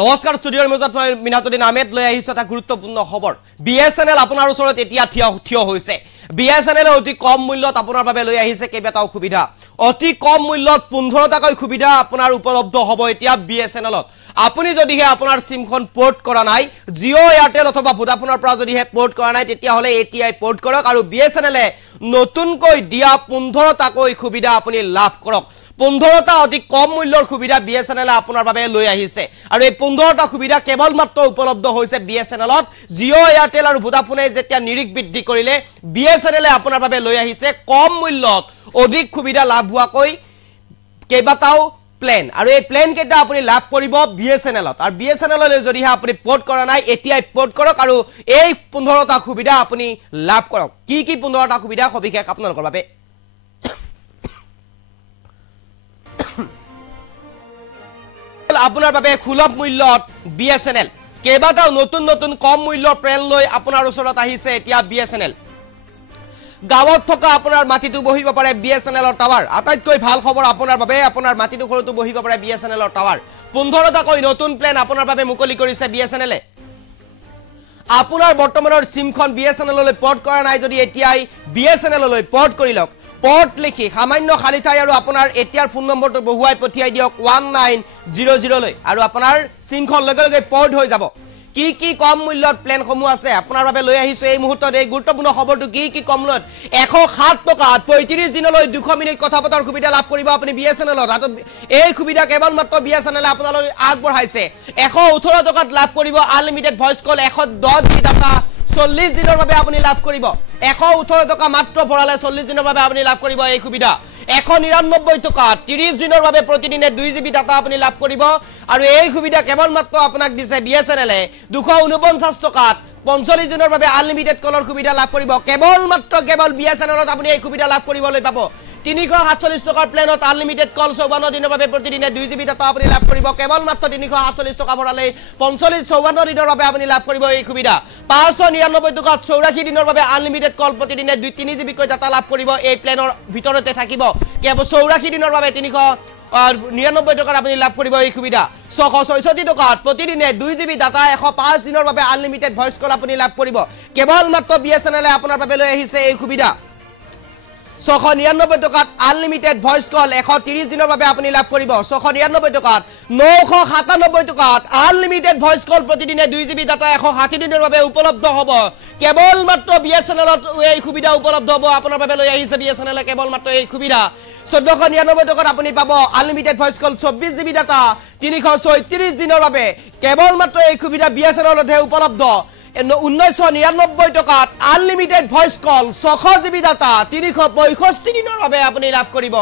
নমস্কাৰ ষ্টুডিঅ'ৰ মাজত মই মিনাজুদ্দিন আহমেদ লৈ আহিছো এটা গুৰুত্বপূৰ্ণ খবৰ বিএছএনএল আপোনাৰ ওচৰত এতিয়া থিয় হৈছে বিএছএনএল অতি কম মূল্যত আপোনাৰ বাবে লৈ আহিছে কেইবাটাও সুবিধা অতি কম মূল্যত 15 টাকৈ সুবিধা আপোনাৰ উপলব্ধ হ'ব এতিয়া বিএছএনএলত আপুনি যদিহে আপোনাৰ সিমখন পোৰ্ট কৰা নাই জিঅ এয়াৰটেল অথবা ভোডাফোনৰ পৰা যদিহে পোৰ্ট কৰা নাই তেতিয়া হলে এটিআই পোৰ্ট কৰক আৰু বিএছএনএলে নতুনকৈ দিয়া 15 টাকৈ সুবিধা আপুনি লাভ কৰক 15টা অতি কম মূল্যৰ সুবিধা বিএছএনএল আপোনাৰ বাবে লৈ আহিছে আৰু এই 15টা সুবিধা কেৱল মাত্ৰ উপলব্ধ হৈছে বিএছএনএলত জিঅ এয়াৰটেল আৰু ভোডাফোনে যেতিয়া নিৰিখ বৃদ্ধি কৰিলে বিএছএনএলে আপোনাৰ বাবে লৈ আহিছে কম মূল্যত অধিক সুবিধা লাভ হোৱাকৈ কেইবাটাও প্লেন আৰু এই প্লেন কেইটা আপুনি লাভ কৰিব বিএছএনএলত আৰু বিএছএনএললৈ যদিহে আপুনি পোৰ্ট কৰা নাই এটিআই পোৰ্ট কৰক আৰু এই 15টা সুবিধা আপুনি লাভ কৰক কি 15টা সুবিধা সবিশেষ আপোনালোকৰ বাবে আপোনাৰ বাবে সুলভ মূল্যত বিএছএনএল কেইবাটাও নতুন কম মূল্যৰ প্লেন লৈ আপোনাৰ ওচৰত আহিছে এতিয়া বিএছএনএল গাঁৱত থকা আপোনাৰ মাটিটো বহিব পাৰে বিএছএনএলৰ টাৱাৰ আটাইতকৈ ভাল খবৰ আপোনাৰ বাবে আপোনাৰ মাটিটো ঘৰটো বহিব পাৰে বিএছএনএলৰ টাৱাৰ 15টাকৈ নতুন প্লেন আপোনাৰ বাবে মুকলি কৰিছে বিএছএনএলে আপোনাৰ বৰ্তমানৰ সিমখন বিএছএনএললৈ পোৰ্ট কৰা নাই যদি এতিয়াই বিএছএনএললৈ পোৰ্ট কৰি লওক পোৰ্ট লিখি সামান্য খালি ঠাই আৰু আপোনাৰ এতিয়াৰ ফোন নম্বৰটো বহুৱাই পঠিয়াই দিয়ক 1900 লৈ আৰু আপোনাৰ সিমখন লগে লগে পোৰ্ট হৈ যাব কি কম মূল্যত প্লেন সমূহ আছে আপোনাৰ বাবে লৈ আহিছো এই মুহূৰ্তত এই গুৰুত্বপূৰ্ণ খবৰটো কি কম মূল্যত 107 টকা 35 দিনলৈ 200 মিনিট কথা পতাৰ সুবিধা লাভ কৰিব আপুনি বিএছএনএলত আৰু এই সুবিধা কেৱল মাত্ৰ বিএছএনএল আপোনালৈ আগবঢ়াইছে 118 টকাত লাভ কৰিব আনলিমিটেড ভয়েস কল 110 জিবি ডাটা 40 দিনৰ বাবে আপুনি লাভ কৰিব 118 টকা মাত্ৰ ভৰালে 40 দিনৰ বাবে আপুনি লাভ কৰিব এই সুবিধা 199 টকা 30 দিনৰ বাবে প্ৰতিদিনে 2 জিবি ডাটা আপুনি লাভ কৰিব আৰু এই সুবিধা কেৱল মাত্ৰ আপোনাক দিছে বিএছএনএলে 249 টকাত 45 দিনৰ বাবে আনলিমিটেড কলৰ সুবিধা লাভ কৰিব কেৱল বিএছএনএলত আপুনি এই সুবিধা লাভ কৰিবলৈ পাব 347 টকাৰ প্লেনত আনলিমিটেড কল 54 দিনৰ বাবে প্ৰতিদিনে 2 জিবি ডাটা আপুনি লাভ কৰিব কেৱল মাত্ৰ 347 টকা ভৰালে 54 দিনৰ বাবে আপুনি লাভ কৰিব এই সুবিধা 599 টকাত 84 দিনৰ বাবে আনলিমিটেড কল প্ৰতিদিনে 2-3 জিবি কৈ ডাটা লাভ কৰিব এই প্লেনৰ ভিতৰতে থাকিব কেৱল 84 দিনৰ বাবে 399 টকাৰ আপুনি লাভ কৰিব এই সুবিধা 666 টকাত প্ৰতিদিনে 2 জিবি ডাটা 105 দিনৰ বাবে আনলিমিটেড ভয়েস কল আপুনি লাভ কৰিব কেৱল মাত্ৰ বিএছএনএলে আপোনাৰ বাবে লৈ আহিছে এই সুবিধা 699 টকাত আনলিমিটেড ভয়েস কল 130 দিনৰ বাবে আপুনি লাভ কৰিব 699 টকাত 997 টকাত আনলিমিটেড ভয়েস কল প্ৰতিদিনে 2 জিবি ডাটা 160 দিনৰ বাবে উপলব্ধ হ'ব কেৱল মাত্ৰ বিএছএনএলত এই সুবিধা উপলব্ধ হ'ব আপোনাৰ বাবে লৈ আহিছে বিএছএনএলে কেৱল মাত্ৰ এই সুবিধা 1499 টকাত আপুনি পাব আনলিমিটেড ভয়েস কল 24 জিবি ডাটা 336 দিনৰ বাবে কেৱল মাত্ৰ এই সুবিধা বিএছএনএলতহে উপলব্ধ 1999 টকাত আনলিমিটেড ভয়েস কল 600 জিবি ডাটা 365 দিনৰ বাবে আপুনি লাভ কৰিব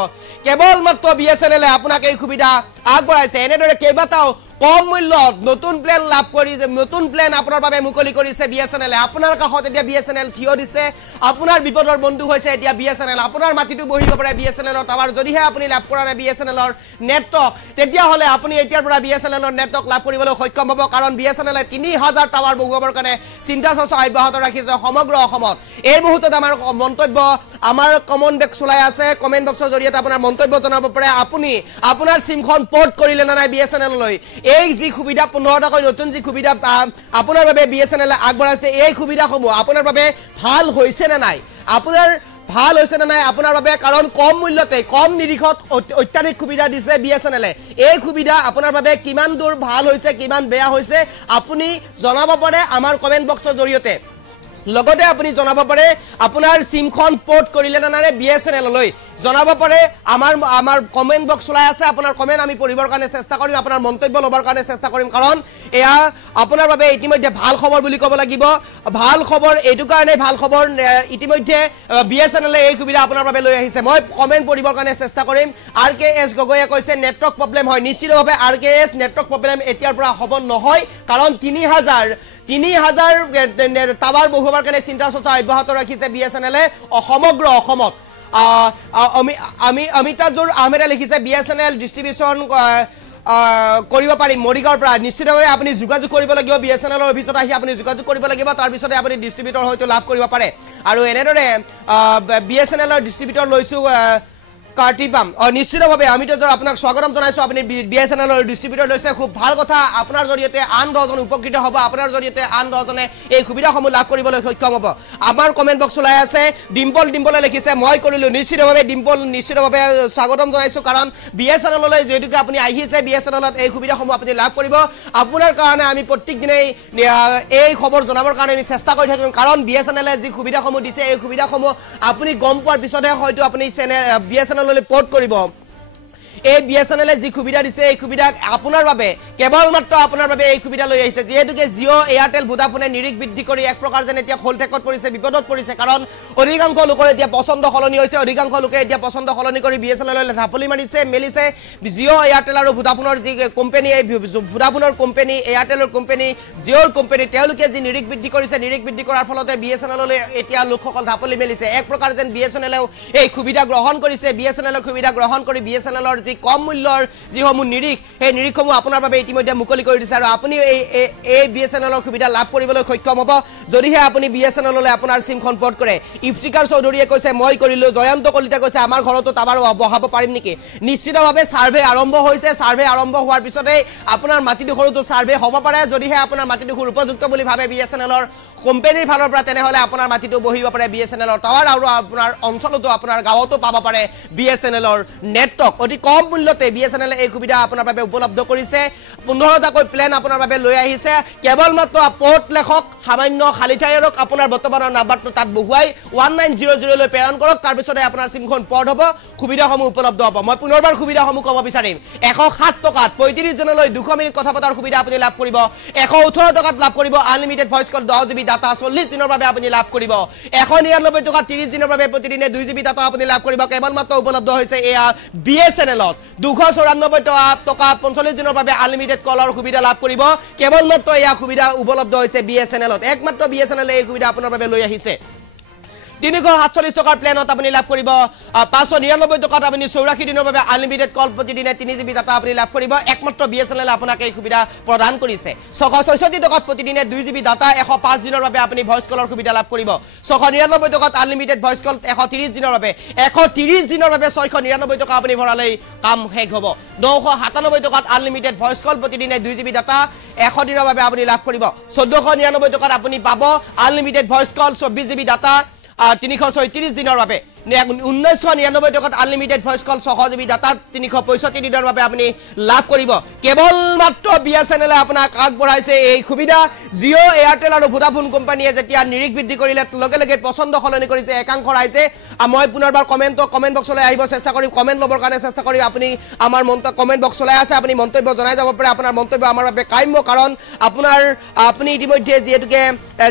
কেৱল মাত্ৰ বিএছএনএলে আপোনাক এই সুবিধা আগবঢ়াইছে এনেদৰে কেইবাটাও কম মূল্যত নতুন প্লেন লাভ কৰিছে নতুন প্লেন আপোনাৰ বাবে মুকলি কৰিছে বিএছএনএলে আপোনাৰ কাষত এতিয়া বিএছএনএল থিয় দিছে আপোনাৰ বিপদৰ বন্ধু হৈছে এতিয়া বিএছএনএল আপোনাৰ মাটিটো বহিব পাৰে বিএছএনএলৰ টাৱাৰ যদিহে আপুনি লাভ কৰা নাই বিএছএনএলৰ নেটৱৰ্ক তেতিয়া হলে আপুনি এতিয়াৰ পৰা বিএছএনএলৰ নেটৱৰ্ক লাভ কৰিবলৈ সক্ষম হ'ব কাৰণ বিএছএনএলে 3000 টাৱাৰ বহুৱাবৰ কাৰণে চিন্তা চৰ্চা অব্যাহত ৰাখিছে সমগ্ৰ অসমত এই মুহূৰ্তত আমাৰ মন্তব্য আমাৰ কমেন্ট বক্স চলাই আছে কমেন্ট বক্সৰ জৰিয়তে আপোনাৰ মন্তব্য জনাব পাৰে আপুনি আপোনাৰ সিমখন পোৰ্ট কৰিলে না নাই বিএছএনএললৈ এই যি সুবিধা 15 টাকৈ নতুন যি সুবিধা আপোনাৰ বাবে বিএছএনএলে আগবঢ়াইছে এই সুবিধাসমূহ আপোনাৰ বাবে ভাল হৈছে না নাই আপোনাৰ ভাল হৈছে না নাই আপোনাৰ বাবে কাৰণ কম মূল্যতে কম নিৰিখত অত্যাধিক সুবিধা দিছে বিএছএনএলে এই সুবিধা আপোনাৰ বাবে কিমান দূৰ ভাল হৈছে কিমান বেয়া হৈছে আপুনি জনাব পাৰে আমাৰ কমেন্ট বক্সৰ জৰিয়তে লগতে আপুনি জনাব পাৰে আপোনাৰ সিমখন পোৰ্ট কৰিলে না নাই বিএছএনএললৈ জনাব পাৰে আমাৰ কমেন্ট বক্স চলাই আছে আপোনাৰ কমেন্ট আমি পঢ়িবৰ কাৰণে চেষ্টা কৰিম আপোনাৰ মন্তব্য লবৰ কাৰণে চেষ্টা কৰিম কাৰণ এয়া আপোনাৰ বাবে ইতিমধ্যে ভাল খবৰ বুলি ক'ব লাগিব ভাল খবৰ এইটো কাৰণে ভাল খবৰ ইতিমধ্যে বিএছএনএলে এই সুবিধা আপোনাৰ বাবে লৈ আহিছে মই কমেন্ট পঢ়িবৰ কাৰণে চেষ্টা কৰিম আৰকেএছ গগৈয়ে কৈছে নেটৱৰ্ক প্ৰবলেম হয় নিশ্চিতভাৱে আৰকেএছ নেটৱৰ্ক প্ৰবলেম এতিয়াৰ পৰা হ'ব নহয় কাৰণ 3000 টাৱাৰ বহুৱাৰ কাৰণে চিন্তা চৰ্চা অব্যাহত ৰাখিছে বিএছএনএলে সমগ্ৰ অসমত অমিতাজুৰ আহমেদে লিখিছে বিএছএনএল ডিস্ট্ৰিবিউশন কৰিব পাৰি মৰিগাঁৱৰ পৰা নিশ্চিতভাৱে আপুনি যোগাযোগ কৰিব লাগিব বিএছএনএলৰ অফিচত আহি আপুনি যোগাযোগ কৰিব লাগিব তাৰ পিছতে আপুনি ডিস্ট্ৰিবিউটৰ হয়তো লাভ কৰিব পাৰে আৰু এনেদৰে বিএছএনএলৰ ডিস্ট্ৰিবিউটৰ লৈছো কাৰ্টিপাম নিশ্চিতভাৱে আমি তো আপোনাক স্বাগতম জনাইছো আপুনি বিএছএনএলৰ ডিস্ট্ৰিবিউটৰ লৈছে খুব ভাল কথা আপোনাৰ জৰিয়তে আন 10জন উপকৃত হ'ব আপোনাৰ জৰিয়তে আন 10জনে এই সুবিধাসমূহ লাভ কৰিবলৈ সক্ষম হ'ব আমাৰ কমেন্ট বক্স ওলাই আছে ডিম্পলে লিখিছে মই কৰিলো নিশ্চিতভাৱে ডিম্পল নিশ্চিতভাৱে স্বাগতম জনাইছো কাৰণ বিএছএনএললৈ যেহেতুকে আপুনি আহিছে বিএছএনএলত এই সুবিধাসমূহ আপুনি লাভ কৰিব আপোনাৰ কাৰণে আমি প্ৰত্যেক দিনেই এই খবৰ জনাবৰ কাৰণে আমি চেষ্টা কৰি থাকিম কাৰণ বিএছএনএলে যি সুবিধাসমূহ দিছে এই সুবিধাসমূহ আপুনি গম পোৱাৰ পিছতহে হয়তো আপুনি বিএছএনএললৈ পোৰ্ট কৰিব এই বিএছএনএলে যি সুবিধা দিছে এই সুবিধা আপোনাৰ বাবে কেৱল মাত্ৰ আপোনাৰ বাবে এই সুবিধা লৈ আহিছে যেহেতুকে জিঅ' এয়াৰটেল ভোডাফোনে নিৰিখ বৃদ্ধি কৰি এক প্ৰকাৰ যেন এতিয়া খোলঠেকত পৰিছে বিপদত পৰিছে কাৰণ অধিকাংশ লোকৰ এতিয়া পছন্দ সলনি হৈছে অধিকাংশ লোকে এতিয়া পছন্দ সলনি কৰি বিএছএনএললৈ ঢাপলি মাৰিছে মেলিছে জিঅ' এয়াৰটেল আৰু ভোডাফোনৰ যি কোম্পানী এই ভোডাফোনৰ কোম্পানী এয়াৰটেলৰ কোম্পানী জিঅ'ৰ কোম্পানী তেওঁলোকে যি নিৰিখ বৃদ্ধি কৰিছে নিৰিখ বৃদ্ধি কৰাৰ ফলতে বিএছএনএললৈ এতিয়া লোকসকল ঢাপলি মেলিছে এক প্ৰকাৰ যেন বিএছএনএলেও এই সুবিধা গ্ৰহণ কৰিছে বিএছএনএলৰ সুবিধা গ্ৰহণ কৰি বিএছএনএলৰ যি কম মূল্যৰ যিসমূহ নিৰিখ সেই নিৰিখসমূহ আপোনাৰ বাবে ইতিমধ্যে মুকলি কৰি দিছে আৰু আপুনি এই বিএছএনএলৰ সুবিধা লাভ কৰিবলৈ সক্ষম হ'ব যদিহে আপুনি বিএছএনএললৈ আপোনাৰ সিমখন পোৰ্ট কৰে ইফতিকাৰ চৌধুৰীয়ে কৈছে মই কৰিলো জয়ন্ত কলিতা কৈছে আমাৰ ঘৰতো টাৱাৰ বহাব পাৰিম নেকি নিশ্চিতভাৱে সাৰ্ভে আৰম্ভ হৈছে সাৰ্ভে আৰম্ভ হোৱাৰ পিছতে আপোনাৰ মাটিডোখৰতো সাৰ্ভে হ'ব পাৰে যদিহে আপোনাৰ মাটিডোখৰ উপযুক্ত বুলি ভাবে বিএছএনএলৰ কোম্পানীৰ ফালৰ পৰা তেনেহলে আপোনাৰ মাটিটো বহিব পাৰে বিএছএনএলৰ টাৱাৰ আৰু আপোনাৰ অঞ্চলতো আপোনাৰ গাঁৱতো পাব পাৰে বিএছএনএলৰ নেটৱৰ্ক অতি কম মূল্যতে বিএছএনএলে এই সুবিধা আপোনাৰ বাবে উপলব্ধ কৰিছে 15টাকৈ প্লেন আপোনাৰ বাবে লৈ আহিছে কেৱল মাত্ৰ পোৰ্ট লেখক সামান্য খালি ঠাইৰক আপোনাৰ বৰ্তমানৰ নাম্বাৰটো তাত বহুৱাই 1900 লৈ প্ৰেৰণ কৰক তাৰ পিছতে আপোনাৰ সিমখন পোৰ্ট হ'ব সুবিধাসমূহ উপলব্ধ হ'ব মই পুনৰবাৰ সুবিধাসমূহ ক'ব বিচাৰিম 107 টকাত 35 জনলৈ 200 মিনিট কথা পতাৰ সুবিধা আপুনি লাভ কৰিব 118 টকাত লাভ কৰিব আনলিমিটেড ভয়েস কল 10 জিবি ডাটা 40 দিনৰ বাবে আপুনি লাভ কৰিব 199 টকাত 30 দিনৰ বাবে প্ৰতিদিনে 2 জিবি ডাটা আপুনি লাভ কৰিব কেৱল মাত্ৰ উপলব্ধ হৈছে এয়া বিএছএনএলত 294 টকা 45 দিনৰ বাবে আনলিমিটেড কলৰ সুবিধা লাভ কৰিব কেৱল মাত্ৰ এয়া সুবিধা উপলব্ধ হৈছে বিএছএনএলত একমাত্ৰ বিএছএনএলে এই সুবিধা আপোনাৰ বাবে লৈ আহিছে 347 টকাৰ প্লেনত আপুনি লাভ কৰিব 599 টকাত আপুনি 84 দিনৰ বাবে আনলিমিটেড কল প্ৰতিদিনে 3 জিবি ডাটা আপুনি লাভ কৰিব একমাত্ৰ বিএছএনএল আপোনাক এই সুবিধা প্ৰদান কৰিছে 666 টকাত প্ৰতিদিনে 2 জিবি ডাটা 105 দিনৰ বাবে আপুনি ভয়েস কলৰ সুবিধা লাভ কৰিব 699 টকাত আনলিমিটেড ভয়েস কল 130 দিনৰ বাবে 130 দিনৰ বাবে 699 টকা আপুনি ভৰালেই কাম শেষ হ'ব 997 টকাত আনলিমিটেড ভয়েস কল প্ৰতিদিনে 2 জিবি ডাটা 100 দিনৰ বাবে আপুনি লাভ কৰিব 1499 টকাত আপুনি পাব আনলিমিটেড ভয়েস কল 24 জিবি ডাটা 336 দিনৰ বাবে 1999 টকাত আনলিমিটেড ভয়েস কল 600 জিবি ডাটা 365 দিনৰ বাবে আপুনি লাভ কৰিব কেৱল মাত্ৰ বিএছএনএলে আপোনাক আগবঢ়াইছে এই সুবিধা জিঅ' এয়াৰটেল আৰু ভোডাফোন কোম্পানীয়ে যেতিয়া নিৰিখ বৃদ্ধি কৰিলে লগে লগে পছন্দ সলনি কৰিছে একাংশ ৰাইজে মই পুনৰবাৰ কমেন্ট বক্সলৈ আহিব চেষ্টা কৰিম কমেন্ট লবৰ কাৰণে চেষ্টা কৰিম আপুনি আমাৰ কমেন্ট বক্সলৈ আছে আপুনি মন্তব্য জনাই যাব পাৰে আপোনাৰ মন্তব্য আমাৰ বাবে কাম্য কাৰণ আপুনি ইতিমধ্যে যেহেতুকে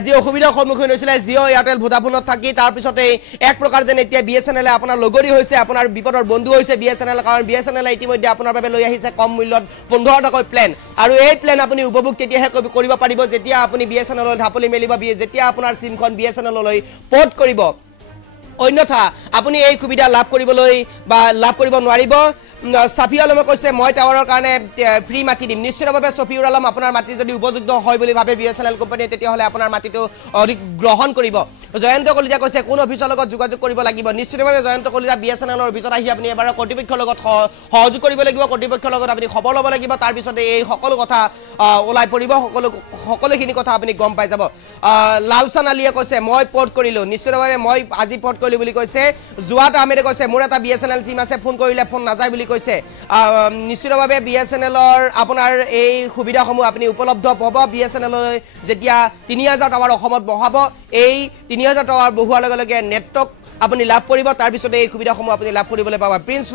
যি অসুবিধাৰ সন্মুখীন হৈছিলে জিঅ' এয়াৰটেল ভোডাফোনত থাকি তাৰ পিছতে এক প্ৰকাৰ যেন এতিয়া বিএছএনএল আপোনাৰ লগৰী হৈছে আপোনাৰ বিপদৰ বন্ধু হৈছে বিএছএনএল কাৰণ বিএছএনএল ইতিমধ্যে আপোনাৰ বাবে লৈ আহিছে কম মূল্যত 15টাকৈ প্লেন আৰু এই প্লেন আপুনি উপভোগ তেতিয়াহে কৰিব পাৰিব যেতিয়া আপুনি বিএছএনএলৰ ঢাপলি মেলিব যেতিয়া আপোনাৰ সিমখন বিএছএনএললৈ পোৰ্ট কৰিব অন্যথা আপুনি এই সুবিধা লাভ কৰিবলৈ বা লাভ কৰিব নোৱাৰিব সাফি আলমে কৈছে মই টাৱাৰৰ কাৰণে ফ্ৰী মাটি দিম নিশ্চিতভাৱে সফিউৰ আলম আপোনাৰ মাটি যদি উপযুক্ত হয় বুলি ভাবে বিএছএনএল কোম্পানীয়ে তেতিয়াহলে আপোনাৰ মাটিটো গ্ৰহণ কৰিব জয়ন্ত কলিতা কৈছে কোন অফিচৰ লগত যোগাযোগ কৰিব লাগিব নিশ্চিতভাৱে জয়ন্ত কলিতা বিএছএনএলৰ অফিচত আহি আপুনি এবাৰ কৰ্তৃপক্ষৰ লগত সহযোগ কৰিব লাগিব কৰ্তৃপক্ষৰ লগত আপুনি খবৰ ল'ব লাগিব তাৰ পিছতে এই সকলো কথা ওলাই পৰিব সকলোখিনি কথা আপুনি গম পাই যাব লালসান আলিয়ে কৈছে মই পোৰ্ট কৰিলো নিশ্চিতভাৱে মই আজি পোৰ্ট কৰিলো বুলি কৈছে জুৱাত আহমেদে কৈছে মোৰ এটা বিএছএনএল সিম আছে ফোন কৰিলে ফোন নাযায় বুলি কৈছে নিশ্চিতভাৱে বিএছএনএলৰ আপোনাৰ এই সুবিধাসমূহ আপুনি উপলব্ধ পাব বিএছএনএললৈ যেতিয়া 3000 টাৱাৰ অসমত বহাব এই 3000 টাৱাৰ বহোৱাৰ লগে লগে নেটৱৰ্ক আপুনি লাভ কৰিব তাৰ পিছতে এই সুবিধাসমূহ আপুনি লাভ কৰিবলৈ পাব প্ৰিন্স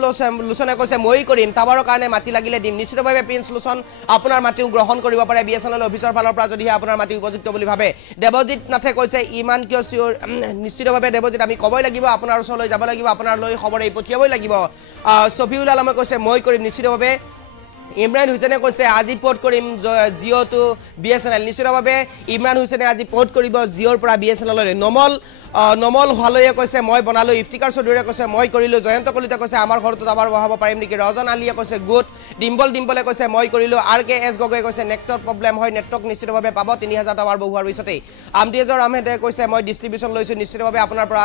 লুচনে কৈছে মই কৰিম টাৱাৰৰ কাৰণে মাটি লাগিলে দিম নিশ্চিতভাৱে প্ৰিন্স লুচন আপোনাৰ মাটিও গ্ৰহণ কৰিব পাৰে বিএছএনএল অফিচৰ ফালৰ পৰা যদিহে আপোনাৰ মাটি উপযুক্ত বুলি ভাবে দেৱজিৎ নাথে কৈছে ইমান কিয় চিয়ৰ নিশ্চিতভাৱে দেৱজিৎ আমি ক'বই লাগিব আপোনাৰ ওচৰলৈ যাব লাগিব আপোনাৰ লৈ খবৰ এই পঠিয়াবই লাগিব সফিউল আলমে কৈছে মই কৰিম নিশ্চিতভাৱে ইমৰান হুছেইনে কৈছে আজি পোৰ্ট কৰিম জিঅ' টু BSNL নিশ্চিতভাৱে ইমৰান হুছেইনে আজি পোৰ্ট কৰিব জিঅ'ৰ পৰা BSNL লৈ নমল হালৈয়ে কৈছে মই বনালো ইফতিকাৰ চৌধুৰীয়ে কৈছে মই কৰিলো জয়ন্ত কলিতা কৈছে আমাৰ ঘৰটো টাৱাৰ বহাব পাৰিম নেকি ৰজন আলীয়ে কৈছে গুড ডিম্বলে কৈছে মই কৰিলো RKS গগৈয়ে কৈছে নেটৱৰ্ক প্ৰব্লেম হয় নেটৱৰ্ক নিশ্চিতভাৱে পাব 3000 টাৱাৰ বহুৱাৰ পিছতেই আমদিজৰ আহমেদে কৈছে মই ডিস্ট্ৰিবিউচন লৈছো নিশ্চিতভাৱে আপোনাৰ পৰা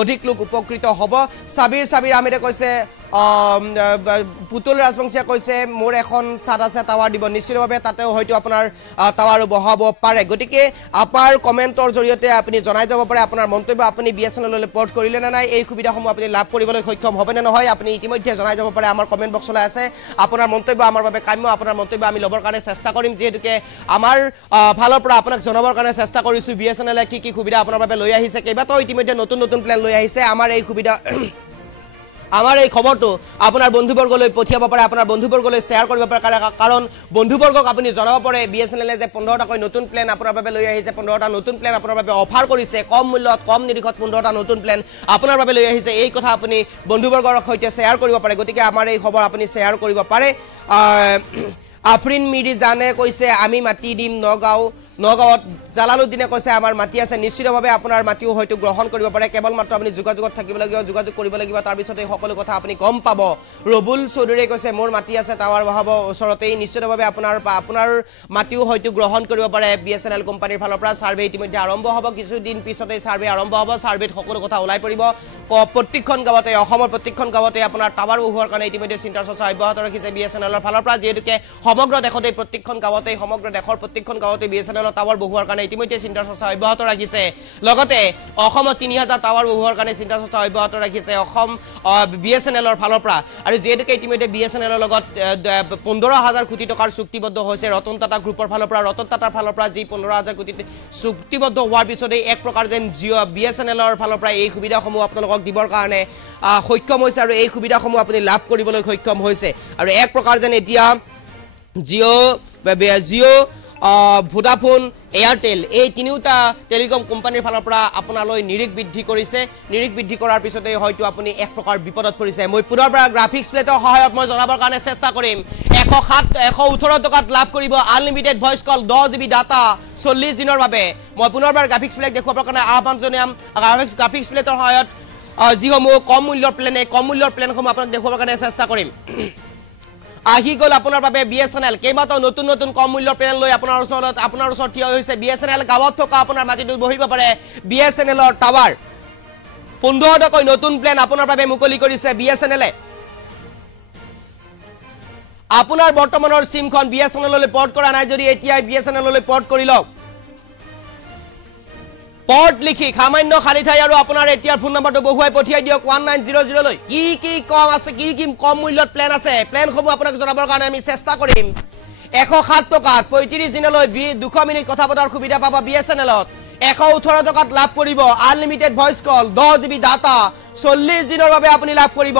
অধিক লোক উপকৃত হ'ব সাবিৰ আহমেদে কৈছে পুতুল ৰাজবংশীয়ে কৈছে মোৰ এখন ছাদ আছে টাৱাৰ দিব নিশ্চিতভাৱে তাতেও হয়তো আপোনাৰ টাৱাৰ বহাব পাৰে গতিকে আপাৰ কমেন্টৰ জৰিয়তে আপুনি জনাই যাব পাৰে আপোনাৰ মন্তব্য আপুনি BSNL লৈ পোৰ্ট কৰিলে না নাই এই সুবিধাসমূহ আপুনি লাভ কৰিবলৈ সক্ষম হবে নে নহয় আপুনি ইতিমধ্যে জনাই যাব পাৰে আমাৰ কমেন্ট বক্সলৈ আছে আপোনাৰ মন্তব্য আমাৰ বাবে কাম্য আপোনাৰ মন্তব্য আমি লবৰ কাৰণে চেষ্টা কৰিম যেহেতুকে আমাৰ ভালৰ পৰা আপোনাক জনাবৰ কাৰণে চেষ্টা কৰিছো BSNL কি সুবিধা আপোনাৰ বাবে লৈ আহিছে কেইবাটাও ইতিমধ্যে নতুন প্ল্যান লৈ আহিছে আমাৰ এই সুবিধা আমাৰ এই খবৰটো আপোনাৰ বন্ধুবৰ্গলৈ পঠিয়াব পাৰে আপোনাৰ বন্ধুবৰ্গলৈ শেয়াৰ কৰিব পাৰে কাৰণ বন্ধুবৰ্গক আপুনি জনাব পাৰে BSNL যে 15টা কৈ নতুন প্ল্যান আপোনাৰ বাবে লৈ আহিছে 15টা নতুন প্ল্যান আপোনাৰ বাবে অফাৰ কৰিছে কম মূল্যত কম নিৰিখত 15টা নতুন প্ল্যান আপোনাৰ বাবে লৈ আহিছে এই কথা আপুনি বন্ধুবৰ্গৰ সৈতে শেয়াৰ কৰিব পাৰে গতিকে আমাৰ এই খবৰ আপুনি শেয়াৰ কৰিব পাৰে আফৰিন মিৰি জানে কৈছে আমি মাটি দিম নগাঁৱত জালালুদ্দিনে কৈছে আমাৰ মাটি আছে নিশ্চিতভাৱে আপোনাৰ মাটিও হয়তো গ্ৰহণ কৰিব পাৰে কেৱল মাত্ৰ আপুনি যোগাযোগত থাকিব লাগিব যোগাযোগ কৰিব লাগিব তাৰ পিছতে সকলো কথা আপুনি গম পাব ৰবুল চৌধুৰীয়ে কৈছে মোৰ মাটি আছে টাৱাৰ বহাব ওচৰতেই নিশ্চিতভাৱে আপোনাৰ মাটিও হয়তো গ্ৰহণ কৰিব পাৰে BSNL কোম্পানীৰ ফালৰ পৰা সাৰ্ভে ইতিমধ্যে আৰম্ভ হ'ব কিছুদিন পিছতে সাৰ্ভে আৰম্ভ হ'ব সাৰ্ভেত সকলো কথা ওলাই পৰিব প্ৰত্যেকখন গাঁৱতে অসমৰ প্ৰত্যেকখন গাঁৱতে আপোনাৰ টাৱাৰ বহুৱাৰ কাৰণে ইতিমধ্যে চিন্তা চৰ্চা অব্যাহত ৰাখিছে BSNLৰ ফালৰ পৰা যেহেতুকে সমগ্ৰ দেশতে প্ৰত্যেকখন গাঁৱতে সমগ্ৰ দেশৰ প্ৰত্যেকখন গাঁৱতে BSNL টাৱাৰ বহুৱাৰ কাৰণে ইতিমধ্যে চিন্তা চৰ্চা অব্যাহত ৰাখিছে লগতে অসমত 3000 টাৱাৰ বহুৱাৰ কাৰণে চিন্তা চৰ্চা অব্যাহত ৰাখিছে অসম BSNLৰ ফালৰ পৰা আৰু যেহেতুকে ইতিমধ্যে BSNLৰ লগত 15000 কোটি টকাৰ চুক্তিবদ্ধ হৈছে ৰতন টাটা গ্ৰুপৰ ফালৰ পৰা ৰতন টাটাৰ ফালৰ পৰা যি 15000 কোটি চুক্তিবদ্ধ হোৱাৰ পিছতে এক প্ৰকাৰ যেন BSNLৰ ফালৰ পৰা এই সুবিধাসমূহ আপোনালোকক দিবৰ কাৰণে সক্ষম হৈছে আৰু এই সুবিধাসমূহ আপুনি লাভ কৰিবলৈ সক্ষম হৈছে আৰু এক প্ৰকাৰ যেন এতিয়া জিঅ' ভোডাফোন এয়াৰটেল এই তিনিটা টেলিকম কোম্পানীৰ ফালৰ পৰা আপোনালৈ নিৰিখ বৃদ্ধি কৰিছে নিৰিখ বৃদ্ধি কৰাৰ পিছতে হয়তো আপুনি এক প্ৰকাৰ বিপদত পৰিছে মই পুনৰবাৰ গ্ৰাফিক্স প্লেটৰ সহায়ত মই জনাবৰ কাৰণে চেষ্টা কৰিম 118 টকাত লাভ কৰিব আনলিমিটেড ভয়েস কল 10 GB ডাটা 40 দিনৰ বাবে মই পুনৰবাৰ গ্ৰাফিক্স প্লেট দেখুৱাবৰ কাৰণে আহ্বান জনাম গ্ৰাফিক্স প্লেটৰ সহায়ত যিসমূহ কম মূল্যৰ প্লেনসমূহ আপোনাক দেখুৱাবৰ কাৰণে চেষ্টা কৰিম আহি গল আপোনাৰ বাবে BSNL কেইবাটাও নতুন কম মূল্যৰ প্লেন লৈ আপোনাৰ ওচৰত থিয় হৈছে BSNL গাঁৱত থকা আপোনাৰ মাটিটো বহিব পাৰে BSNLৰ টাৱাৰ 15টা কৈ নতুন প্লেন আপোনাৰ বাবে মুকলি কৰিছে BSNL আপোনাৰ বৰ্তমানৰ সিমখন BSNL লৈ পোৰ্ট কৰা নাই যদি এতিয়াই BSNL লৈ পোৰ্ট কৰি লওক পট লিখি সামান্য খালি ঠাই আৰু আপোনাৰ এতিয়াৰ ফোন নম্বৰটো বহুৱাই পঠিয়াই দিয়ক 1900 লৈ কি কম আছে কি কম মূল্যত প্লেন আছে প্লেনসমূহ আপোনাক জনাবৰ কাৰণে আমি চেষ্টা কৰিম 107 টকাত 35 দিনলৈ 200 মিনিট কথা পতাৰ সুবিধা পাব BSNLত 118 টকাত লাভ কৰিব আনলিমিটেড ভয়েস কল 10 GB ডাটা 40 দিনৰ বাবে আপুনি লাভ কৰিব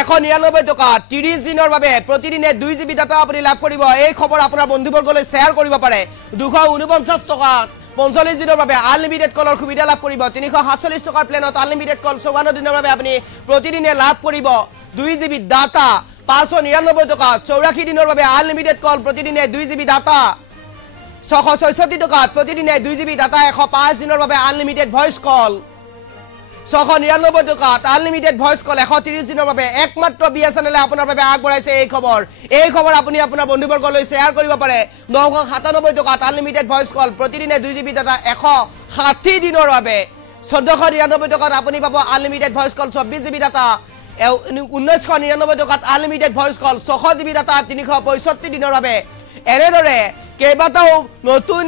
199 টকা 30 দিনৰ বাবে প্ৰতিদিনে 2 GB ডাটা আপুনি লাভ কৰিব এই খবৰ আপোনাৰ বন্ধুবৰ্গলৈ শেয়াৰ কৰিব পাৰে 249 টকা 45 দিনৰ বাবে আনলিমিটেড কলৰ সুবিধা লাভ কৰিব 347 টকাৰ প্লেনত আনলিমিটেড কল 54 দিনৰ বাবে আপুনি প্ৰতিদিনে লাভ কৰিব 2 GB ডাটা 599 টকা 84 দিনৰ বাবে আনলিমিটেড কল প্ৰতিদিনে 2 GB ডাটা 666 টকা প্ৰতিদিনে 2 GB ডাটা 105 দিনৰ বাবে আনলিমিটেড ভয়েস কল 699 টকা আনলিমিটেড ভয়েস কল 130 দিনৰ বাবে একমাত্ৰ BSNL আপোনাৰ বাবে আগবঢ়াইছে এই খবৰ আপুনি আপোনাৰ বন্ধুবৰ্গলৈ শেয়াৰ কৰিব পাৰে 997 টকা আনলিমিটেড ভয়েস কল প্ৰতিদিনে 2 GB ডাটা 160 দিনৰ বাবে 1499 টকাত আপুনি পাব আনলিমিটেড ভয়েস কল 24 GB ডাটা 1999 টকাত আনলিমিটেড ভয়েস কল 600 GB ডাটা 365 দিনৰ বাবে এনেদৰে কেইবাটাও নতুন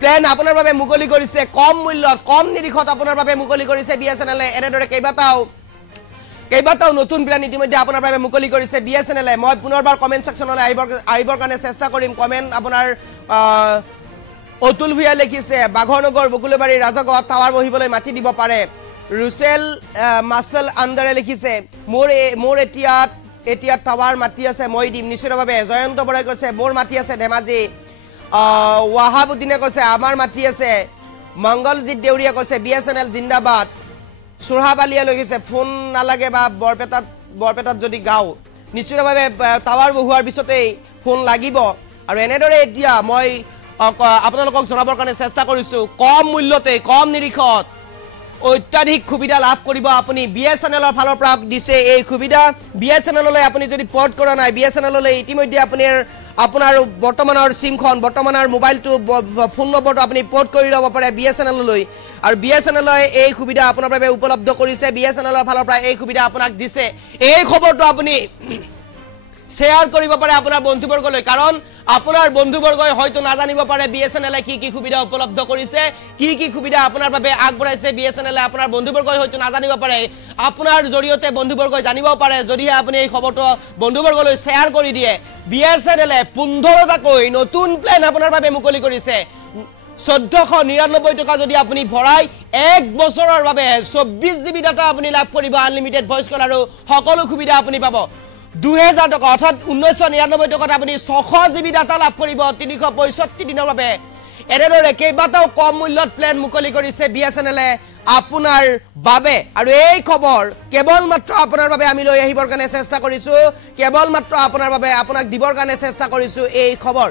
প্লেন আপোনাৰ বাবে মুকলি কৰিছে কম মূল্যত কম নিৰিখত আপোনাৰ বাবে মুকলি কৰিছে BSNL এনেদৰে কেইবাটাও নতুন প্লেন ইতিমধ্যে আপোনাৰ বাবে মুকলি কৰিছে BSNL মই পুনৰবাৰ কমেন্ট সেকশনলৈ আহিবৰ কাৰণে চেষ্টা কৰিম কমেন্ট আপোনাৰ অতুল ভূঞা লিখিছে বাঘৰনগৰ বকুলবাৰী ৰাজগড় টাৱাৰ বহিবলৈ মাটি দিব পাৰে ৰুসেল মাসল আন্দাৰে লিখিছে মোৰ এতিয়া টাৱাৰ মাটি আছে মই দিম নিশ্চিতভাৱে জয়ন্ত বৰাই কৈছে মোৰ মাটি আছে ধেমাজি ওয়াহাবুদ্দিনে কৈছে আমাৰ মাটি আছে মঙ্গলজিত দেউৰিয়া কৈছে BSNL জিন্দাবাদ সুৰহাব আলিয়া লিখিছে ফোন নালাগে বা বৰপেটাত যদি গাও নিশ্চিতভাৱে টাৱাৰ বহুৱাৰ পিছতেই ফোন লাগিব আৰু এনেদৰে এতিয়া মই আপোনালোকক জনাবৰ কাৰণে চেষ্টা কৰিছোঁ কম মূল্যতে কম নিৰিখত অত্যাধিক সুবিধা লাভ কৰিব আপুনি বিএছএনএলৰ ফালৰ পৰা দিছে এই সুবিধা বিএছএনএললৈ আপুনি যদি পৰ্ট কৰা নাই বিএছএনএললৈ ইতিমধ্যে আপোনাৰ বৰ্তমানৰ সিমখন বৰ্তমানৰ মোবাইলটো ফোন নম্বৰটো আপুনি পৰ্ট কৰি ল'ব পাৰে বিএছএনএললৈ আৰু বিএছএনএললৈ এই সুবিধা আপোনাৰ বাবে উপলব্ধ কৰিছে বিএছএনএলৰ ফালৰ পৰা এই সুবিধা আপোনাক দিছে এই খবৰটো আপুনি শেয়াৰ কৰিব পাৰে আপোনাৰ বন্ধুবৰ্গলৈ কাৰণ আপোনাৰ বন্ধুবৰ্গই হয়তো নাজানিব পাৰে বিএছএনএলে কি সুবিধা উপলব্ধ কৰিছে কি সুবিধা আপোনাৰ বাবে আগবঢ়াইছে বিএছএনএলে আপোনাৰ বন্ধুবৰ্গই হয়তো নাজানিব পাৰে আপোনাৰ জৰিয়তে বন্ধুবৰ্গই জানিব পাৰে যদিহে আপুনি এই খবৰটো বন্ধুবৰ্গলৈ শেয়াৰ কৰি দিয়ে বিএছএনএলে 15টাকৈ নতুন প্লেন আপোনাৰ বাবে মুকলি কৰিছে 1499 টকা যদি আপুনি ভৰাই 1 বছৰৰ বাবে 24 জিবি ডাটা আপুনি লাভ কৰিব আনলিমিটেড ভয়েস কল আৰু সকলো সুবিধা আপুনি পাব 2000 টকা অৰ্থাৎ 1999 টকাত আপুনি 600 জিবি ডাটা লাভ কৰিব 365 দিনৰ বাবে এনেদৰে কেইবাটাও কম মূল্যত প্লেন মুকলি কৰিছে বিএছএনএলে আপোনাৰ বাবে আৰু এই খবৰ কেৱল মাত্ৰ আপোনাৰ বাবে আমি লৈ আহিবৰ কাৰণে চেষ্টা কৰিছো কেৱল মাত্ৰ আপোনাৰ বাবে আপোনাক দিবৰ কাৰণে চেষ্টা কৰিছো এই খবৰ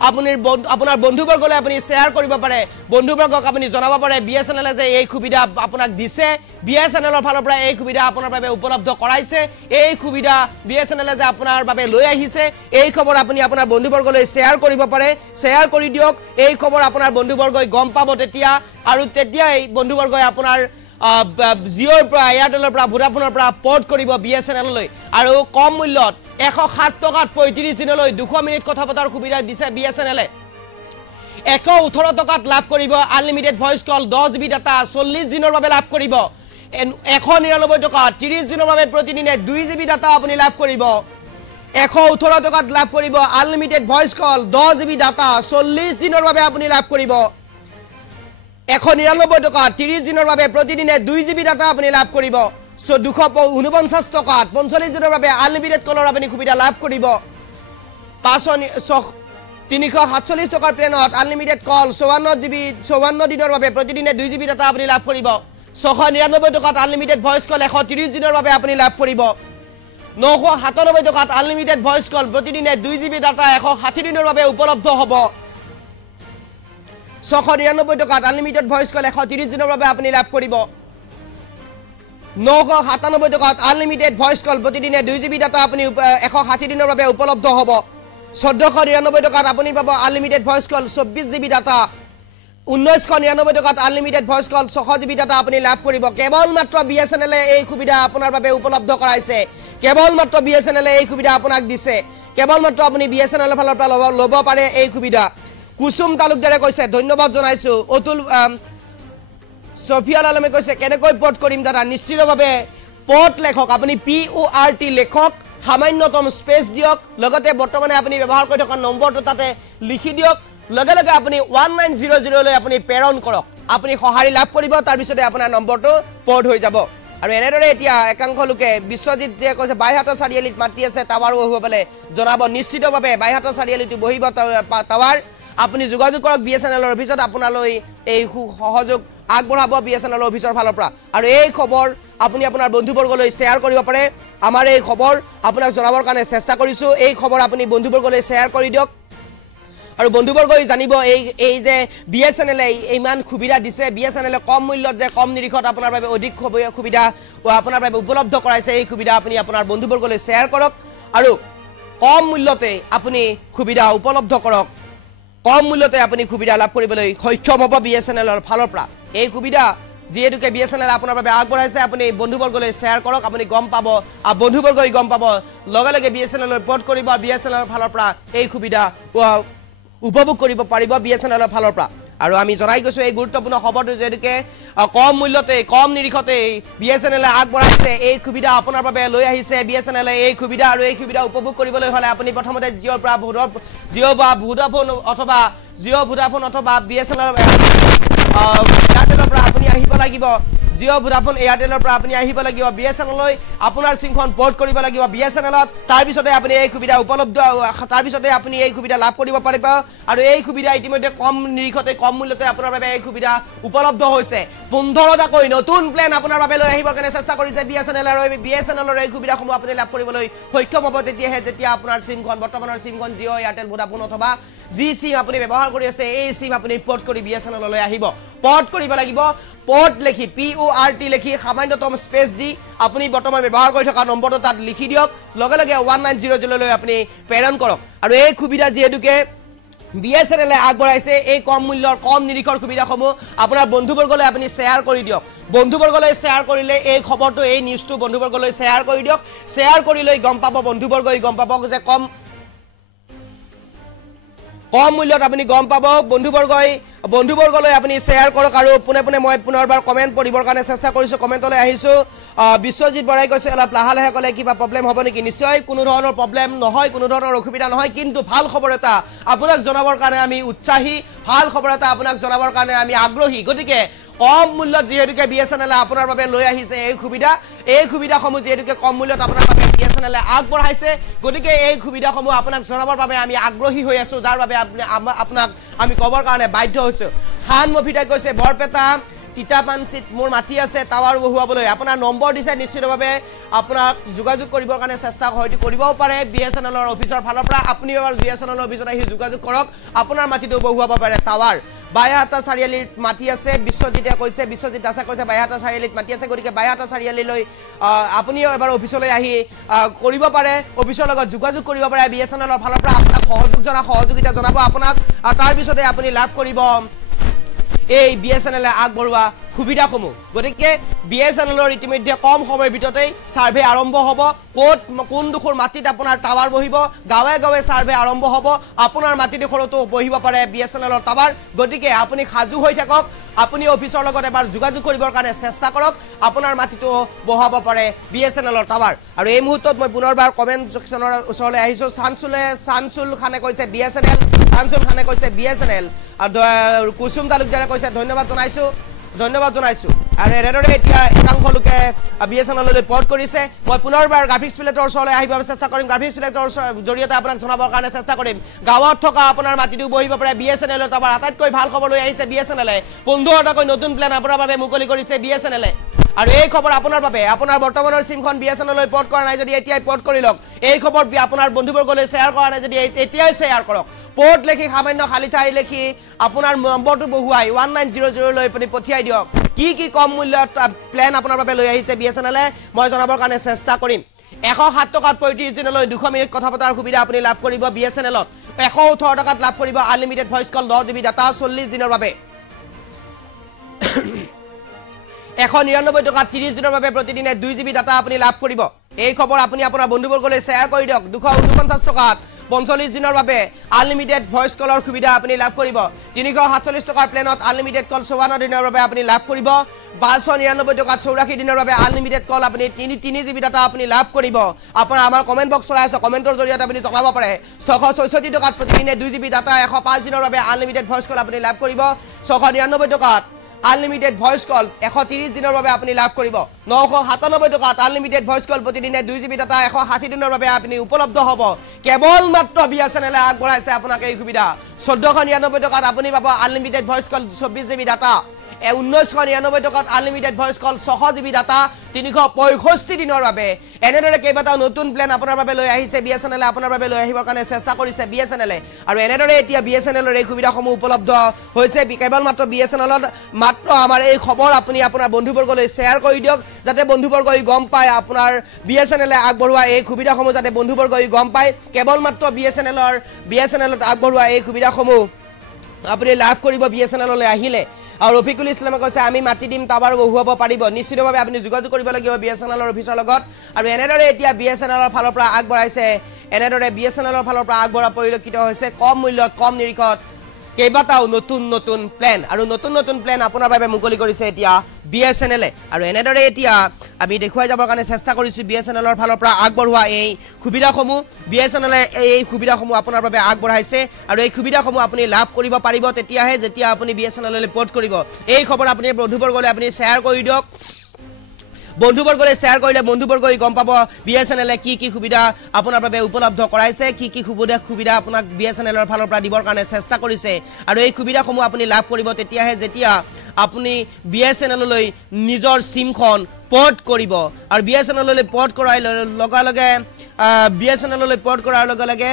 আপোনাৰ বন্ধুবৰ্গলৈ আপুনি শেয়াৰ কৰিব পাৰে বন্ধুবৰ্গক আপুনি জনাব পাৰে বিএছএনএলে যে এই সুবিধা আপোনাক দিছে বিএছএনএলৰ ফালৰ পৰা এই সুবিধা আপোনাৰ বাবে উপলব্ধ কৰাইছে এই সুবিধা বিএছএনএলে যে আপোনাৰ বাবে লৈ আহিছে এই খবৰ আপুনি আপোনাৰ বন্ধুবৰ্গলৈ শেয়াৰ কৰিব পাৰে শেয়াৰ কৰি দিয়ক এই খবৰ আপোনাৰ বন্ধুবৰ্গই গম পাব তেতিয়া আৰু তেতিয়াই বন্ধুবৰ্গই আপোনাৰ জিঅ'ৰ পৰা এয়াৰটেলৰ পৰা ভোডাফোনৰ পৰা পৰ্ট কৰিব বিএছএনএললৈ আৰু কম মূল্যত 107 টকাত 35 দিনলৈ 200 মিনিট কথা পতাৰ সুবিধা দিছে বিএছএনএলে 118 টকাত লাভ কৰিব আনলিমিটেড ভয়েস কল 10 জিবি ডাটা 40 দিনৰ বাবে লাভ কৰিব 199 টকা 30 দিনৰ বাবে প্ৰতিদিনে 2 জিবি ডাটা আপুনি লাভ কৰিব 118 টকাত লাভ কৰিব আনলিমিটেড ভয়েস কল 10 জিবি ডাটা 40 দিনৰ বাবে আপুনি লাভ কৰিব 199 টকা 30 দিনৰ বাবে প্ৰতিদিনে 2 জিবি ডাটা আপুনি লাভ কৰিব 249 টকাত 45 দিনৰ বাবে আনলিমিটেড কলৰ আপুনি সুবিধা লাভ কৰিব 347 টকাৰ প্লেনত আনলিমিটেড কল 54 দিনৰ বাবে প্ৰতিদিনে 2 জিবি ডাটা আপুনি লাভ কৰিব 699 টকাত আনলিমিটেড ভয়েস কল 130 দিনৰ বাবে আপুনি লাভ কৰিব 997 টকাত আনলিমিটেড ভয়েস কল প্ৰতিদিনে 2 জিবি ডাটা 160 দিনৰ বাবে উপলব্ধ হ'ব 699 টকাত আনলিমিটেড ভয়েস কল 130 দিনৰ বাবে আপুনি লাভ কৰিব 997 টকাত আনলিমিটেড ভয়েস কল প্ৰতিদিনে 2 জিবি ডাটা আপুনি 160 দিনৰ বাবে উপলব্ধ হ'ব 1499 টকাত আপুনি পাব আনলিমিটেড ভয়েস কল 24 জিবি ডাটা 1999 টকাত আনলিমিটেড ভয়েস কল 600 জিবি ডাটা আপুনি লাভ কৰিব কেৱল মাত্ৰ বিএছএনএলে এই সুবিধা আপোনাৰ বাবে উপলব্ধ কৰাইছে কেৱল মাত্ৰ বিএছএনএলে এই সুবিধা আপোনাক দিছে কেৱল মাত্ৰ আপুনি বিএছএনএলৰ ফালৰ পৰা ল'ব পাৰে এই সুবিধা কুসুম তালুকদাৰে কৈছে ধন্যবাদ জনাইছো অতুল সফিয়াল আলমে কৈছে কেনেকৈ পৰ্ট কৰিম দাদা নিশ্চিতভাৱে পৰ্ট লেখক আপুনি PORT লেখক সামান্যতম স্পেচ দিয়ক লগতে বৰ্তমানে আপুনি ব্যৱহাৰ কৰি থকা নম্বৰটো তাতে লিখি দিয়ক লগে লগে আপুনি 1900 লৈ আপুনি প্ৰেৰণ কৰক আপুনি সহাৰি লাভ কৰিব তাৰ পিছতে আপোনাৰ নম্বৰটো পৰ্ট হৈ যাব আৰু এনেদৰে এতিয়া একাংশ লোকে বিশ্বজিৎ যে কৈছে বাইহাটা চাৰিআলিত মাতি আছে টাৱাৰ বহুৱাবলে জনাব নিশ্চিতভাৱে বাইহাটা চাৰিআলিত বহিব টাৱাৰ আপুনি যোগাযোগ কৰক বিএছএনএলৰ অফিচত আপোনালৈ এই সহযোগ আগবঢ়াব বিএছএনএলৰ অফিচৰ ফালৰ পৰা আৰু এই খবৰ আপুনি আপোনাৰ বন্ধুবৰ্গলৈ শ্বেয়াৰ কৰিব পাৰে আমাৰ এই খবৰ আপোনাক জনাবৰ কাৰণে চেষ্টা কৰিছো এই খবৰ আপুনি বন্ধুবৰ্গলৈ শ্বেয়াৰ কৰি দিয়ক আৰু বন্ধুবৰ্গই জানিব এই যে বিএছএনএলে ইমান সুবিধা দিছে বিএছএনএলে কম মূল্যত যে কম নিৰিখত আপোনাৰ বাবে অধিক সুবিধা আপোনাৰ বাবে উপলব্ধ কৰাইছে এই সুবিধা আপুনি আপোনাৰ বন্ধুবৰ্গলৈ শ্বেয়াৰ কৰক আৰু কম মূল্যতে আপুনি সুবিধা উপলব্ধ কৰক কম মূল্যতে আপুনি সুবিধা লাভ কৰিবলৈ সক্ষম হ'ব বিএছএনএলৰ ফালৰ পৰা এই সুবিধা যেহেতুকে বিএছএনএল আপোনাৰ বাবে আগবঢ়াইছে আপুনি বন্ধুবৰ্গলৈ শ্বেয়াৰ কৰক আপুনি গম পাব আৰু বন্ধুবৰ্গই গম পাব লগে লগে বিএছএনএলৰ পৰ্ট কৰিব বিএছএনএলৰ ফালৰ পৰা এই সুবিধা উপভোগ কৰিব পাৰিব বিএছএনএলৰ ফালৰ পৰা আৰু আমি জনাই গৈছো এই গুৰুত্বপূৰ্ণ খবৰটো যেহেতুকে কম মূল্যতে কম নিৰিখতে বিএছএনএলে আগবঢ়াইছে এই সুবিধা আপোনাৰ বাবে লৈ আহিছে বিএছএনএলে এই সুবিধা আৰু এই সুবিধা উপভোগ কৰিবলৈ হলে আপুনি প্ৰথমতে জিঅ'ৰ পৰা ভোডাফোন অথবা বিএছএনএল এয়াৰটেলৰ পৰা আপুনি আহিব লাগিব জিঅ' ভোডাফোন এয়াৰটেলৰ পৰা আপুনি আহিব লাগিব বিএছএনএললৈ আপোনাৰ সিমখন পৰ্ট কৰিব লাগিব বিএছএনএলত তাৰ পিছতে আপুনি এই সুবিধা উপলব্ধ তাৰ পিছতে আপুনি এই সুবিধা লাভ কৰিব পাৰিব আৰু এই সুবিধা ইতিমধ্যে কম নিৰিখতে কম মূল্যতে আপোনাৰ বাবে এই সুবিধা উপলব্ধ হৈছে 15টাকৈ নতুন প্লেন আপোনাৰ বাবে লৈ আহিবৰ কাৰণে চেষ্টা কৰিছে বিএছএনএল আৰু বিএছএনএলৰ এই সুবিধাসমূহ আপুনি লাভ কৰিবলৈ সক্ষম হ'ব তেতিয়াহে যেতিয়া আপোনাৰ সিমখন বৰ্তমানৰ সিমখন জিঅ' এয়াৰটেল ভোডাফোন অথবা যি সিম আপুনি ব্যৱহাৰ কৰি আছে এই সিম আপুনি পৰ্ট কৰি বিএছএনএললৈ আহিব পৰ্ট কৰিব লাগিব পৰ্ট লিখি PORT লিখি সামান্যতম স্পেচ দি আপুনি বৰ্তমান ব্যৱহাৰ কৰি থকা নম্বৰটো তাত লিখি দিয়ক লগে লগে 1900 লৈ আপুনি প্ৰেৰণ কৰক আৰু এই সুবিধা যিহেতুকে বিএছএনএল আগবঢ়াইছে এই কম মূল্যৰ কম নিৰিখৰ সুবিধাসমূহ আপোনাৰ বন্ধুবৰ্গলৈ আপুনি শ্বেয়াৰ কৰি দিয়ক বন্ধুবৰ্গলৈ শ্বেয়াৰ কৰিলে এই খবৰটো এই নিউজটো বন্ধুবৰ্গলৈ শ্বেয়াৰ কৰি দিয়ক শ্বেয়াৰ কৰিলৈ গম পাব বন্ধুবৰ্গই গম পাব যে কম মূল্যত আপুনি গম পাব বন্ধুবৰ্গলৈ আপুনি শ্বেয়াৰ কৰক আৰু পুনে পুনে মই পুনৰবাৰ কমেন্ট পঢ়িবৰ কাৰণে চেষ্টা কৰিছো কমেন্টলৈ আহিছো বিশ্বজিৎ বৰাই কৈছে অলপ লাহে ক'লে কিবা প্ৰবলেম হ'ব নেকি নিশ্চয় কোনো ধৰণৰ প্ৰবলেম নহয় কোনো ধৰণৰ অসুবিধা নহয় কিন্তু ভাল খবৰ এটা আপোনাক জনাবৰ কাৰণে আমি উৎসাহী ভাল খবৰ এটা আপোনাক জনাবৰ কাৰণে আমি আগ্ৰহী গতিকে কম মূল্যত যেহেতুকে বিএছএনএল আপোনাৰ বাবে লৈ আহিছে এই সুবিধাসমূহ যেহেতুকে কম মূল্যত আপোনাৰ বাবে বিএছএনএল আগবঢ়াইছে গতিকে এই সুবিধাসমূহ আপোনাক জনাবৰ বাবে আমি আগ্ৰহী হৈ আছো যাৰ বাবে আপোনাক আমি কবৰ কাৰণে বাধ্য হৈছো খান মফিদাই কৈছে বৰপেটা তিতাপানচিত মোৰ মাটি আছে টাৱাৰ বহুৱাবলৈ আপোনাৰ নম্বৰ দিছে নিশ্চিতভাৱে আপোনাক যোগাযোগ কৰিবৰ কাৰণে চেষ্টা হয়তো কৰিবও পাৰে বিএছএনএলৰ অফিচৰ ফালৰ পৰা আপুনি এবাৰ বিএছএনএলৰ অফিচত আহি যোগাযোগ কৰক আপোনাৰ মাটিটো বহুৱাব পাৰে টাৱাৰ বাইহাটা চাৰিআলিত মাটি আছে বিশ্বজিতে কৈছে বিশ্বজিত দাসে কৈছে বাইহাটা চাৰিআলিত মাটি আছে গতিকে বাইহাটা চাৰিআলিলৈ আপুনিও এবাৰ অফিচলৈ আহি কৰিব পাৰে অফিচৰ লগত যোগাযোগ কৰিব পাৰে বিএছএনএলৰ ফালৰ পৰা আপোনাক সহযোগিতা জনাব আপোনাক আৰু তাৰ পিছতে আপুনি লাভ কৰিব এই বিএছএনএল আগবঢ়োৱা সুবিধাসমূহ গতিকে বিএছএনএলৰ ইতিমধ্যে কম সময়ৰ ভিতৰতে সাৰ্ভে আৰম্ভ হ'ব কোন দুখৰ মাটিত আপোনাৰ টাৱাৰ বহিব গাঁৱে গাঁৱে সাৰ্ভে আৰম্ভ হ'ব আপোনাৰ মাটিডোখৰতো বহিব পাৰে বিএছএনএলৰ টাৱাৰ গতিকে আপুনি খাজু হৈ থাকক আপুনি অফিচৰ লগত এবাৰ যোগাযোগ কৰিবৰ কাৰণে চেষ্টা কৰক আপোনাৰ মাটিটো বহাব পাৰে বিএছএনএলৰ টাৱাৰ আৰু এই মুহূৰ্তত মই পুনৰবাৰ কমেন্ট সেকশনৰ ওচৰলৈ আহিছো সানসুল খানে কৈছে বিএছএনএল সানসুল খানে কৈছে বিএছএনএল আৰু কুসুম তালুকদাৰে কৈছে ধন্যবাদ জনাইছো আৰু এনেদৰে এতিয়া একাংশ লোকে বিএছএনএললৈ পৰ্ট কৰিছে মই পুনৰবাৰ গ্ৰাফিক্স প্লেটৰ ওচৰলৈ আহিবৰ চেষ্টা কৰিম গ্ৰাফিক্স প্লেটৰ জৰিয়তে আপোনাক জনাবৰ কাৰণে চেষ্টা কৰিম গাঁৱত থকা আপোনাৰ মাটিটো বহিব পাৰে বিএছএনএলৰ টাৱাৰ আটাইতকৈ ভাল খবৰ লৈ আহিছে বিএছএনএলে 15টাকৈ নতুন প্লেন আপোনাৰ বাবে মুকলি কৰিছে বিএছএনএলে আৰু এই খবৰ আপোনাৰ বাবে আপোনাৰ বৰ্তমানৰ সিমখন বিএছএনএললৈ পৰ্ট কৰা নাই যদি এতিয়াই পৰ্ট কৰি লওক এই খবৰ আপোনাৰ বন্ধুবৰ্গলৈ শ্বেয়াৰ কৰা নাই যদি এতিয়াই শ্বেয়াৰ কৰক পৰ্ট লিখি সামান্য খালি ঠাই লিখি আপোনাৰ নম্বৰটো বহুৱাই 1900 লৈ আপুনি পঠিয়াই দিয়ক কি কম মূল্যত প্লেন আপোনাৰ বাবে লৈ আহিছে বিএছএনএলে মই জনাবৰ কাৰণে চেষ্টা কৰিম 107 টকাত 35 দিনলৈ 200 মিনিট কথা পতাৰ সুবিধা আপুনি লাভ কৰিব বিএছএনএলত 118 টকাত লাভ কৰিব আনলিমিটেড ভয়েস কল 10 জিবি ডাটা 40 দিনৰ বাবে 199 টকা 30 দিনৰ বাবে প্ৰতিদিনে 2 জিবি ডাটা আপুনি লাভ কৰিব এই খবৰ আপুনি আপোনাৰ বন্ধুবৰ্গলৈ শ্বেয়াৰ কৰি দিয়ক 249 টকাত 45 দিনৰ বাবে আনলিমিটেড ভয়েস কলৰ সুবিধা আপুনি লাভ কৰিব 347 টকাৰ প্লেনত আনলিমিটেড কল 54 দিনৰ বাবে আপুনি লাভ কৰিব 599 টকাত 84 দিনৰ বাবে আনলিমিটেড কল আপুনি 3 জিবি ডাটা আপুনি লাভ কৰিব আপোনাৰ আমাৰ কমেন্ট বক্স চলাই আছে কমেন্টৰ জৰিয়তে আপুনি জনাব পাৰে 666 টকাত প্ৰতিদিনে 2 জিবি ডাটা 105 দিনৰ বাবে আনলিমিটেড ভয়েস কল আপুনি লাভ কৰিব 699 টকাত আনলিমিটেড ভয়েস কল 130 দিনৰ বাবে আপুনি লাভ কৰিব 997 টকাত আনলিমিটেড ভয়েস কল প্ৰতিদিনে 2 জিবি ডাটা 160 দিনৰ বাবে আপুনি উপলব্ধ হ'ব কেৱল মাত্ৰ বিএছএনএল আগবঢ়াইছে আপোনাক এই সুবিধা 1499 টকাত আপুনি পাব আনলিমিটেড ভয়েস কল 24 জিবি ডাটা 1999 টকাত আনলিমিটেড ভয়েস কল 600 জিবি ডাটা 365 দিনৰ বাবে এনেদৰে কেইবাটাও নতুন প্লেন আপোনাৰ বাবে লৈ আহিছে বিএছএনএল আপোনাৰ বাবে লৈ আহিবৰ কাৰণে চেষ্টা কৰিছে বিএছএনএল আৰু এনেদৰে এতিয়া বিএছএনএলৰ এই সুবিধাসমূহ উপলব্ধ হৈছে কেৱল মাত্ৰ বিএছএনএলত মাত্ৰ আমাৰ এই খবৰ আপুনি আপোনাৰ বন্ধুবৰ্গলৈ শ্বেয়াৰ কৰি দিয়ক যাতে বন্ধুবৰ্গই গম পায় আপোনাৰ বিএছএনএল আগবঢ়োৱা এই সুবিধাসমূহ যাতে বন্ধুবৰ্গই গম পায় কেৱল মাত্ৰ বিএছএনএলত আগবঢ়োৱা এই সুবিধাসমূহ আপুনি লাভ কৰিব বিএছএনএললৈ আহিলে আৰু ৰফিকুল ইছলামে কৈছে আমি মাটি দিম টাৱাৰ বহুৱাব পাৰিব নিশ্চিতভাৱে আপুনি যোগাযোগ কৰিব লাগিব বিএছএনএলৰ অফিচৰ লগত আৰু এনেদৰে এতিয়া বিএছএনএলৰ ফালৰ পৰা আগবঢ়াইছে এনেদৰে বিএছএনএলৰ ফালৰ পৰা আগবঢ়া পৰিলক্ষিত হৈছে কম মূল্যত কম নিৰিখত কেইবাটাও নতুন নতুন প্লেন আৰু নতুন নতুন প্লেন আপোনাৰ বাবে মুকলি কৰিছে এতিয়া BSNL আৰু এনেদৰে এতিয়া আমি দেখুৱাই যাবৰ কাৰণে চেষ্টা কৰিছো BSNLৰ ফালৰ পৰা আগবঢ়োৱা এই সুবিধাসমূহ BSNL এই সুবিধাসমূহ আপোনাৰ বাবে আগবঢ়াইছে আৰু এই সুবিধাসমূহ আপুনি লাভ কৰিব পাৰিব তেতিয়াহে যেতিয়া আপুনি BSNL ৰিপৰ্ট কৰিব এই খবৰ আপুনি বন্ধুবৰ্গলৈ আপুনি শ্বেয়াৰ কৰি দিয়ক বন্ধুবৰ্গলৈ শ্বেয়াৰ কৰিলে বন্ধুবৰ্গই গম পাব BSNL কি সুবিধা আপোনাৰ বাবে উপলব্ধ কৰাইছে কি সুবিধা আপোনাক BSNLৰ ফালৰ পৰা দিবৰ কাৰণে চেষ্টা কৰিছে আৰু এই সুবিধাসমূহ আপুনি লাভ কৰিব তেতিয়াহে যেতিয়া আপুনি BSNL লৈ নিজৰ সিমখন পৰ্ট কৰিব আৰু BSNL লৈ পৰ্ট কৰাৰ লগে BSNL লৈ পৰ্ট কৰাৰ লগে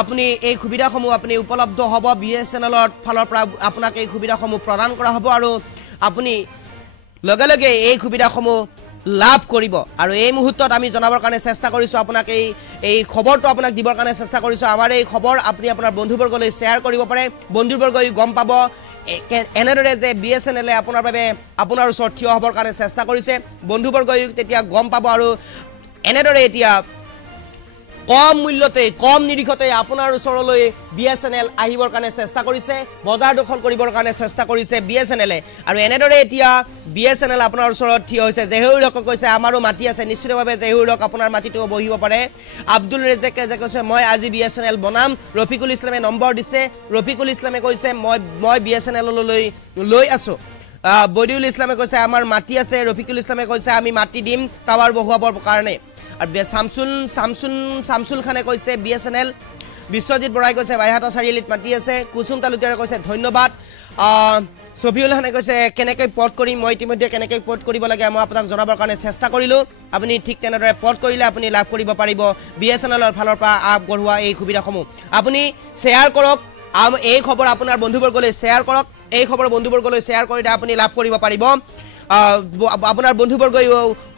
আপুনি এই সুবিধাসমূহ আপুনি উপলব্ধ হ'ব BSNLৰ ফালৰ পৰা আপোনাক এই সুবিধাসমূহ প্ৰদান কৰা হ'ব আৰু আপুনি লগে এই সুবিধাসমূহ লাভ কৰিব আৰু এই মুহূৰ্তত আমি জনাবৰ কাৰণে চেষ্টা কৰিছো আপোনাক এই খবৰটো আপোনাক দিবৰ কাৰণে চেষ্টা কৰিছো আমাৰ এই খবৰ আপুনি আপোনাৰ বন্ধুবৰ্গলৈ শ্বেয়াৰ কৰিব পাৰে বন্ধুবৰ্গই গম পাব এনেদৰে যে BSNL আপোনাৰ বাবে আপোনাৰ ওচৰত থিয় হ'বৰ কাৰণে চেষ্টা কৰিছে বন্ধুবৰ্গই তেতিয়া গম পাব আৰু এনেদৰে এতিয়া কম মূল্যতে কম নিৰিখতে আপোনাৰ ওচৰলৈ BSNL আহিবৰ কাৰণে চেষ্টা কৰিছে বজাৰ দখল কৰিবৰ কাৰণে চেষ্টা কৰিছে BSNL আৰু এনেদৰে এতিয়া BSNL আপোনাৰ ওচৰত থিয় হৈছে জেহুৰক কৈছে আমাৰো মাটি আছে নিশ্চিতভাৱে জেহুৰক আপোনাৰ মাটিটো বহিব পাৰে আব্দুল ৰেজেকে যে কৈছে মই আজি BSNL বনাম ৰফিকুল ইছলামে নম্বৰ দিছে ৰফিকুল ইছলামে কৈছে মই BSNL লৈ আছো বদিউল ইছলামে কৈছে আমাৰ মাটি আছে ৰফিকুল ইছলামে কৈছে আমি মাটি দিম টাৱাৰ বহুৱাবৰ কাৰণে আৰু শামসুল খানে কৈছে BSNL বিশ্বজিৎ বৰাই কৈছে বাইহাটা চাৰিআলিত মাটি আছে কুসুম তালুকীয়াৰে কৈছে ধন্যবাদ সফিউল খানে কৈছে কেনেকৈ পৰ্ট কৰিম মই ইতিমধ্যে কেনেকৈ পৰ্ট কৰিব লাগে মই আপোনাক জনাবৰ কাৰণে চেষ্টা কৰিলো আপুনি ঠিক তেনেদৰে পৰ্ট কৰিলে আপুনি লাভ কৰিব পাৰিব BSNLৰ ফালৰ পৰা আগবঢ়োৱা এই সুবিধাসমূহ আপুনি শ্বেয়াৰ কৰক এই খবৰ আপোনাৰ বন্ধুবৰ্গলৈ শ্বেয়াৰ কৰক এই খবৰ বন্ধুবৰ্গলৈ শ্বেয়াৰ কৰিলে আপুনি লাভ কৰিব পাৰিব আপোনাৰ বন্ধুবৰ্গই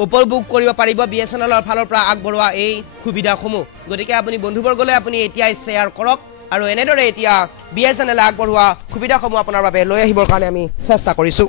উপভোগ কৰিব পাৰিব BSNLৰ ফালৰ পৰা আগবঢ়োৱা এই সুবিধাসমূহ গতিকে আপুনি বন্ধুবৰ্গলৈ আপুনি এতিয়াই শ্বেয়াৰ কৰক আৰু এনেদৰে এতিয়া BSNL আগবঢ়োৱা সুবিধাসমূহ আপোনাৰ বাবে লৈ আহিবৰ কাৰণে আমি চেষ্টা কৰিছো